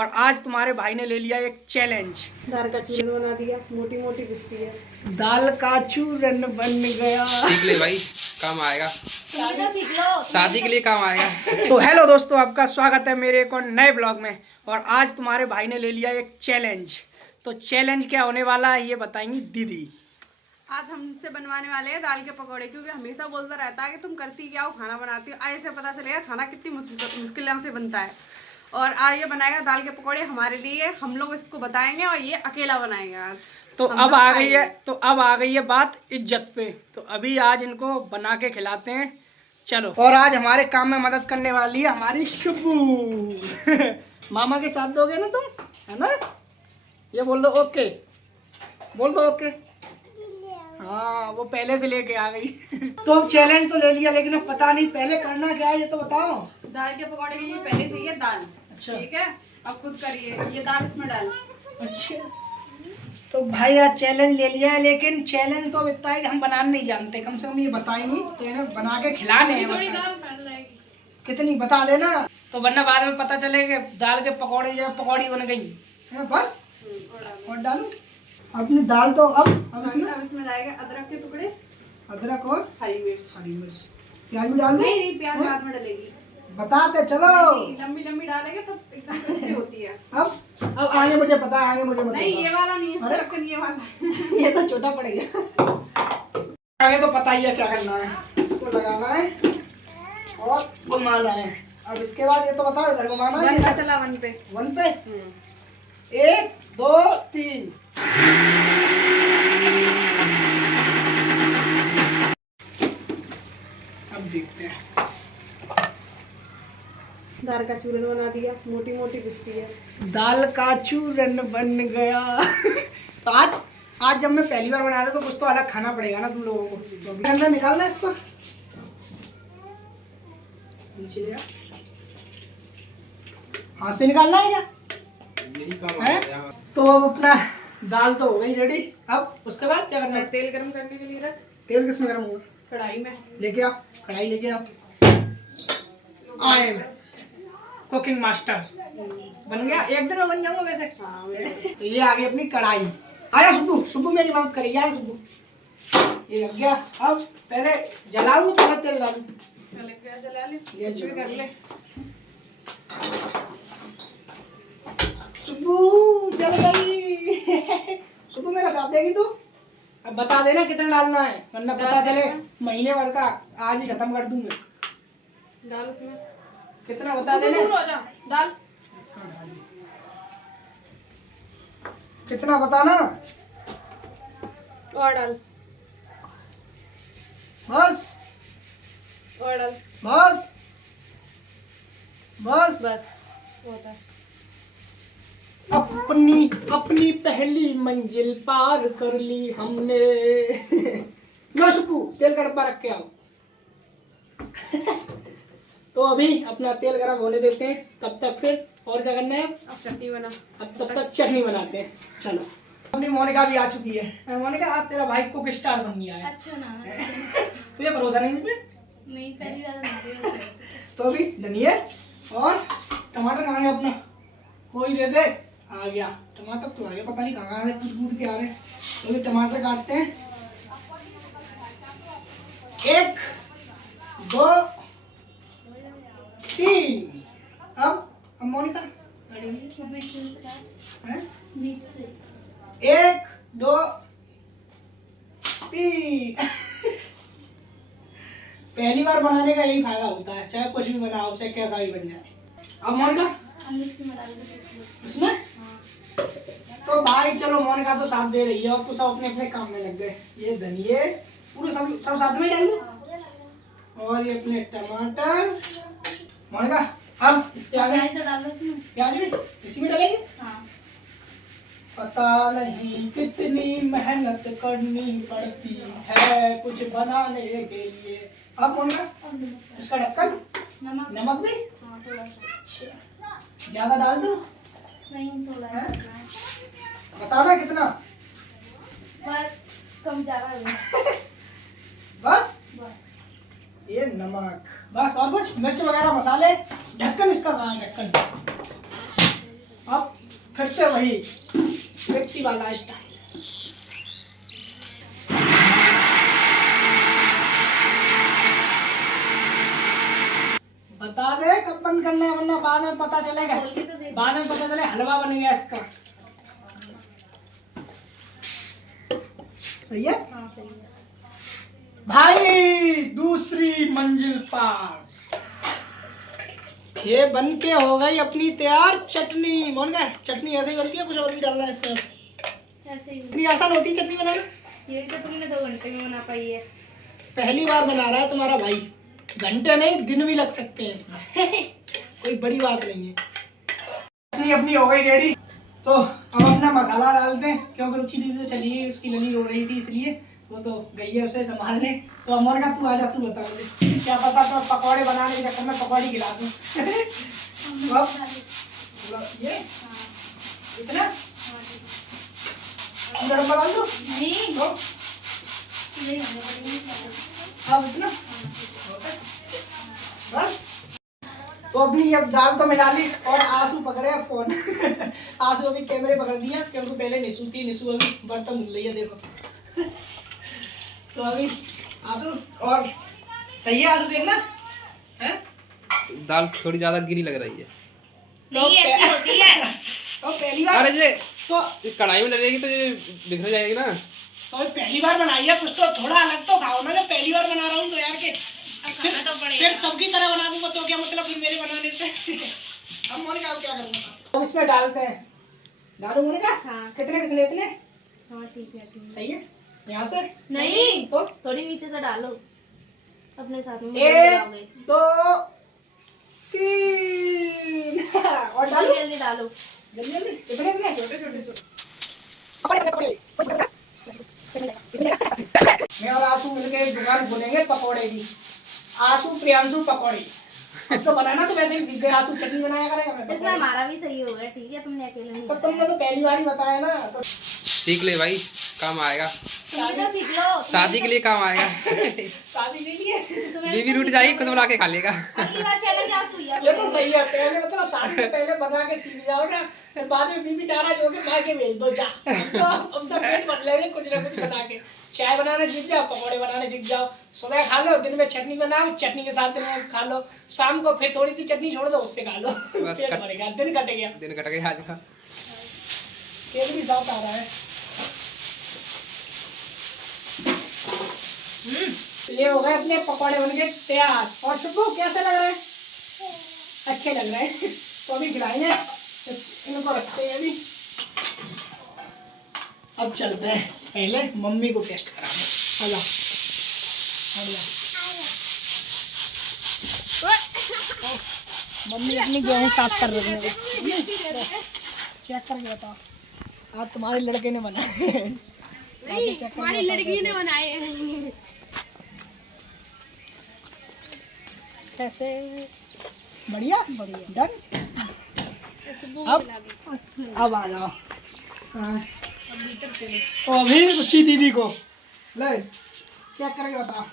और आज तुम्हारे भाई ने ले लिया एक चैलेंज। दाल का चूरन बना दिया, मोटी मोटी पिसती है। दाल का चूरन बन गया। सीख ले भाई, काम आएगा। सीख लो, शादी के लिए काम आएगा। तो हेलो दोस्तों, आपका स्वागत है मेरे एक और नए ब्लॉग में। और आज तुम्हारे भाई ने ले लिया एक चैलेंज। तो चैलेंज क्या होने वाला है ये बताएंगी दीदी। आज हमसे बनवाने वाले हैं दाल के पकौड़े, क्योंकि हमेशा बोलता रहता है कि तुम करती क्या हो, खाना बनाती हो। आज से पता चलेगा खाना कितनी मुश्किल से बनता है। और आज ये बनाएगा दाल के पकौड़े हमारे लिए, हम लोग इसको बताएंगे और ये अकेला बनाएगा आज। तो अब आ गई है बात इज्जत पे। तो अभी आज इनको बना के खिलाते हैं। चलो। और आज हमारे काम में मदद करने वाली है हमारी शुभू। मामा के साथ दोगे ना तुम, है ना? ये बोल दो ओके, बोल दो ओके। हाँ, वो पहले से लेके आ गई। तो अब चैलेंज तो ले लिया, लेकिन अब पता नहीं पहले करना क्या है ये तो बताओ। दाल के पकौड़े के लिए पहले चाहिए दाल। अच्छा, ठीक है, अब खुद करिए। ये दाल इसमें डाल। अच्छा। तो भाई आज चैलेंज ले लिया है, लेकिन चैलेंज तो इतना है कि हम बनाना नहीं जानते। कम से कम ये बताएंगे तो इन्हें बना के खिलाने हैं बस। कितनी बता देना, तो वरना बाद में पता चले कि दाल के पकौड़े या पकौड़ी बन गई है। बस और डालो अपनी दाल। तो अब इसमें डालेगा अदरक के टुकड़े, अदरक और हरी मिर्च। प्याज भी डाल दो। नहीं, प्याज बाद में डालेगी। बताते चलो। लंबी लंबी डालेंगे तो एकदम टेस्टी होती है। अब आगे मुझे पता है, आगे मुझे नहीं, ये वाला नहीं है, सिर्फ ये वाला। ये तो छोटा पड़ेगा। आगे तो पता ही है क्या करना है। इसको लगाना है और घुमाना है। अब इसके बाद ये तो बताओ इधर घुमाना है। चला वन पे। वन पे 1 2 3। अब देखते हैं। दाल का चूरन बना दिया, मोटी मोटी पिसती है। दाल का चूरन बन गया। तो आज जब मैं पहली बार बना रहा तो कुछ तो अलग खाना पड़ेगा ना तुम लोगों को। तो अंदर निकालना है इसको, नीचे ले आ। हाथ से निकालना है क्या? यही काम है? आएगा। तो अब अपना दाल तो हो गई रेडी। अब उसके बाद क्या करना है? तेल गरम करने के लिए रख। तेल किसमें गर्म होगा? कढ़ाई में लेके आओ, कढ़ाई लेके आओ। I am cooking master. बन गया, एक दिन में बन जाऊंगा वैसे। हाँ, तो ये आ गई अपनी कढ़ाई। आया सुब्बू मेरी मदद करिए। आया सुब्बू, ये लग गया। अब पहले जलाऊं तो तेल डालूं? पहले गैस जला ले, ये कुछ भी कर ले। सुब्बू जल गई। सुब्बू मेरा साथ देगी तू? अब बता देना कितना डालना है, वरना पता चले महीने भर का आज ही खत्म कर दूंगा। डाल उसमें कितना बता देना। दूर हो जा, डाल। कितना बताना। और डाल, बस और डाल। बस बस बस होता है। अपनी पहली मंजिल पार कर ली हमने। लो सुप्पू, तेल का डब्बा रख के आओ। तो अभी अपना तेल गरम होने देते हैं। तब तक फिर और क्या करना है? अब चटनी बना। अब तब तक चटनी बनाते हैं। चलो। अपनी मोनिका भी आ चुकी है। मोनिका, आज तेरा भाई कुक स्टार बन गया है। अच्छा ना। तुझे भरोसा नहीं मुझे? नहीं, पहली बार बना रही हूँ। तो अभी धनिया और टमाटर कहाँ गया अपना? कोई दे दे। आ गया टमाटर, तो आ गया। पता नहीं कहाँ से कूद के आ रहे हैं। तो अभी टमाटर काटते हैं। 1 2 3। अब मोनिका हैं? 1 2 3। पहली बार बनाने का यही फायदा होता है, चाहे कुछ भी बनाओ, चाहे कैसा भी बन जाए। अब मोनिका इसमें तो भाई चलो, मोनिका तो साथ दे रही है और तू सब अपने अपने काम में लग गए। ये धनिये पूरे सब साथ में डाल दो। और ये अपने टमाटर। मोनिका, अब इसके आगे प्याज भी इसी में डालेंगे। हाँ। पता नहीं कितनी मेहनत करनी पड़ती है कुछ बनाने के लिए। अब मोनिका, इसका ढक्कन, नमक भी हाँ, थोड़ा सा। ज्यादा डाल दो? नहीं, थोड़ा है? है। बताना कितना? बस कम ज्यादा। बस बस ये नमक, बस और कुछ मिर्च वगैरह मसाले। ढक्कन इसका कहाँ है? ढक्कन से वही मिक्सी वाला स्टाइल। बता दे कब बंद करना है, वरना बाद में पता चलेगा, बाद में पता चले हलवा बन गया इसका। सही है? हाँ सही है। भाई दूसरी मंजिल पार। ये बन के हो गई अपनी तैयार चटनी। मोन का चटनी ऐसे ही बनती है, कुछ और भी डालना है इसमें? ऐसे ही इतनी आसान होती है चटनी बनाना? ये भी तो तुमने 2 घंटे में बना पाई है। पहली बार बना रहा है तुम्हारा भाई, घंटे नहीं दिन भी लग सकते हैं इसमें। कोई बड़ी बात नहीं है। चटनी अपनी हो गई रेडी, तो अब अपना मसाला डालते हैं, क्योंकि रुचि दीदी तो चली गई, उसकी नली रो रही थी इसलिए वो तो गई है उसे संभालने। तो अमर का तू आजा, तू बता मुझे, क्या पता तो पकौड़े बनाने के चक्कर में पकौड़ी खिला दूं। ये इतना गरम बना दो नहीं तो नहीं खाने पड़ेंगे। अब इतना बस। तो अपनी अब दाल तो मिला ली और आंसू पकड़े फोन। आंसू अभी कैमरे पकड़ लिया, क्योंकि पहले निशु थी, निशु अभी बर्तन धुल रही है, देखो। तो अभी आंसू, और सही है आंसू, देखना है। दाल थोड़ी ज्यादा गिरी लग रही है। नहीं ऐसी होती है। तो पहली बार अरे ये तो कढ़ाई में डलेगी तो ये बिखर जाएगी ना। तो पहली बार बनाई है, कुछ तो थोड़ा अलग तो खाओ ना। जब पहली बार बना रहा हूँ तो यार के खाना तो पड़ेगा। फिर सबकी तरह बना दूंगा तो क्या मतलब फिर मेरे बनाने से। अब मोनिका अब क्या करूँगा, अब इसमें डालते हैं। डालो मोनिका। हाँ। कितने कितने इतने हाँ ठीक है ठीक है। सही है? यहाँ से नहीं तो थोड़ी नीचे से डालो अपने साथ में। 1 2 3 और डालो जल्दी डालो। जल्दी जल्दी। इतने इतने छोटे छोटे मैं और आंसू मिलके एक दुकान खोलेंगे पकौड़े की, आंसू प्रियांशु पकौड़ी। अब तो बनाना तो वैसे भी सीख गए, आंसू चटनी बनाया करेगा, मैं इसमें पकौड़े। हमारा भी सही हो गया। ठीक है तुमने अकेले नहीं तो तुमने तो पहली बार ही बताया ना, तो सीख ले भाई, काम आएगा। तुम भी तो सीख लो। शादी के लिए काम आएगा। शादी के लिए बीवी रूठ जाएगी, खुद बना के खा लेगा। अगली बार चैलेंज आंसू ही ये तो सही है। पहले मतलब शादी से पहले बना के सीख जाओगे, फिर बाद में बीबी नाराज होके मार के भेज दो जा। तो अब तो पेट भर लेंगे कुछ ना कुछ बना के। चाय बनाने सीख जाओ, पकौड़े बनाने सीख जाओ, सुबह खा लो, दिन में चटनी बनाओ, चटनी के साथ दिन में खा लो, शाम को फिर थोड़ी सी चटनी छोड़ दो, उससे खा लो। पेट भरेगा, दिन कट गया। दिन कट गया आज का। तेल भी साफ आ रहा है। ये हो गए अपने पकौड़े बनके तैयार। और शुभू कैसे लग रहे हैं? अच्छे लग रहे हैं। तो अभी खिलाएंगे, इनको रखते हैं अभी। अब चलते हैं पहले मम्मी को टेस्ट कराने। आजा मम्मी अपनी गेहूं साफ कर रही है। चेक करके बताओ, आज तुम्हारे लड़के ने बनाए। नहीं हमारी लड़की ने बनाए हैं। कैसे? बढ़िया बढ़िया डन। अब आ जाओ। हाँ। तो अभी रुचि दीदी को ले चेक करके बताओ।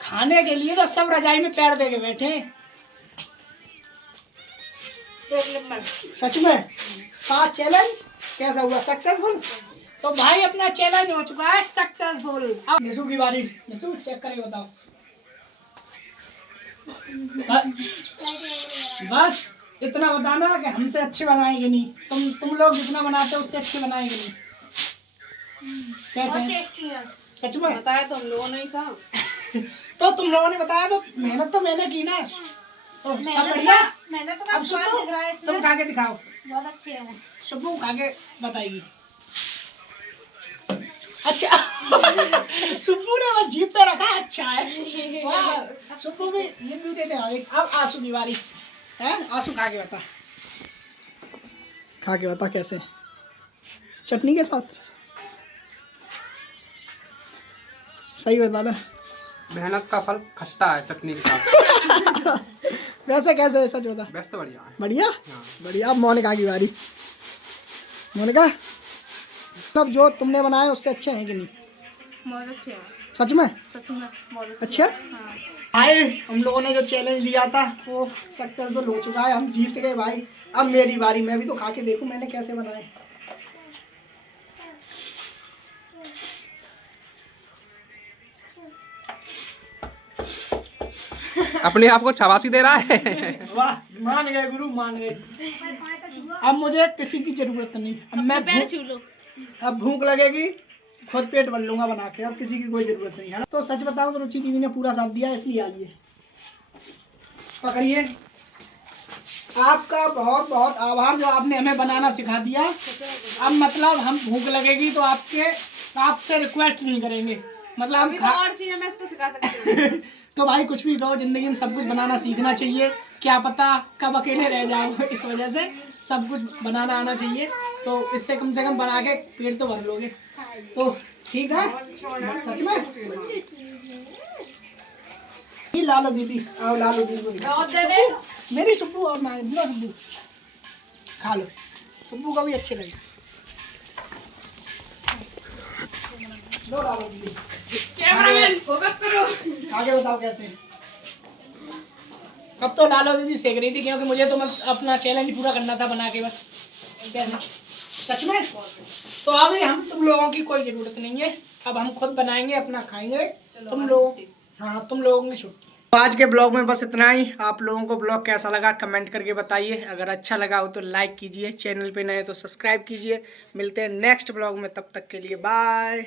खाने के लिए तो सब रजाई में पैर दे के बैठे हैं। सच में? का चैलेंज कैसा हुआ? सक्सेसफुल? तो भाई अपना चैलेंज हो चुका है सक्सेसफुल। अब निशु की बारी। निशु चेक करके बताओ। बस इतना बताना कि हमसे अच्छे बनाएंगे नहीं। तुम लोग जितना बनाते हो उससे अच्छे बनाएंगे नहीं। कैसे? सच में? बताया तो हम लोगों ने ही था। तो तुम लोगों ने बताया तो मेहनत तो मैंने की ना। तो सब बढ़िया। मैंने तो अब स्वाद दिख रहा है तुम इसमें। खा के दिखाओ। बहुत अच्छे हैं। शुभू खा के बताएगी। अच्छा। शुभू ने वो जीप पे रखा, अच्छा है। वाह शुभू भी ये भी देते हैं। अब आंसू की बारी है। आंसू खा के बता, खा के बता कैसे? चटनी के साथ सही बता ना। मेहनत का फल खट्टा है चटनी के साथ। वैसे कैसे? सच बता। बेस्ट तो बढ़िया है। बढ़िया बढ़िया। अब मोनिका की बारी। मोनिका, सब जो तुमने बनाए उससे अच्छे हैं कि नहीं? बहुत अच्छे हैं। सच में? अच्छा भाई, हम लोगों ने जो चैलेंज लिया था वो सक्सेसफुल हो चुका है, हम जीत गए भाई। अब मेरी बारी, मैं भी तो खा के देखूं मैंने कैसे बनाए। अपने आप को शाबाशी दे रहा है। वाह, मान गए गुरु, मान गए। अब मुझे किसी की जरूरत नहीं, अब भूख लगेगी खुद पेट भर लूंगा बना के, अब किसी की कोई जरूरत नहीं है। तो सच बताऊं तो रुचि दीदी ने पूरा साथ दिया, इसलिए आइए पकड़िए। आपका बहुत बहुत आभार जो आपने हमें बनाना सिखा दिया। अब मतलब हम भूख लगेगी तो आपसे रिक्वेस्ट नहीं करेंगे, मतलब हम और चीजें मैं इसको सिखा सकती हूँ। तो भाई कुछ भी कहो, जिंदगी में सब कुछ बनाना सीखना चाहिए, क्या पता कब अकेले रह जाओ, इस वजह से सब कुछ बनाना आना चाहिए। तो इससे कम से कम बना के पेट तो भर लोगे। तो ठीक है, सच में ये ला लो दीदी, आओ ला लो दीदी, और दे दे। मेरी सुब्बू और मैं लो, सुब्बू खा लो, सुब्बू का भी अच्छे लगे। लो ला लो दीदी, कैमरामैन फोकस करो। आगे बताओ कैसे। अब तो लालो दीदी सेक रही थी, क्योंकि मुझे तो अपना चैलेंज पूरा करना था बना के बस। कैसे? सच में? तो अभी हम तुम लोगों की कोई जरूरत नहीं है, अब हम खुद बनाएंगे, अपना खाएंगे। तुम लोग, हाँ तुम लोगों की छुट्टी। तो आज के ब्लॉग में बस इतना ही। आप लोगों को ब्लॉग कैसा लगा कमेंट करके बताइए। अगर अच्छा लगा हो तो लाइक कीजिए, चैनल पे नए तो सब्सक्राइब कीजिए। मिलते हैं नेक्स्ट ब्लॉग में, तब तक के लिए बाय।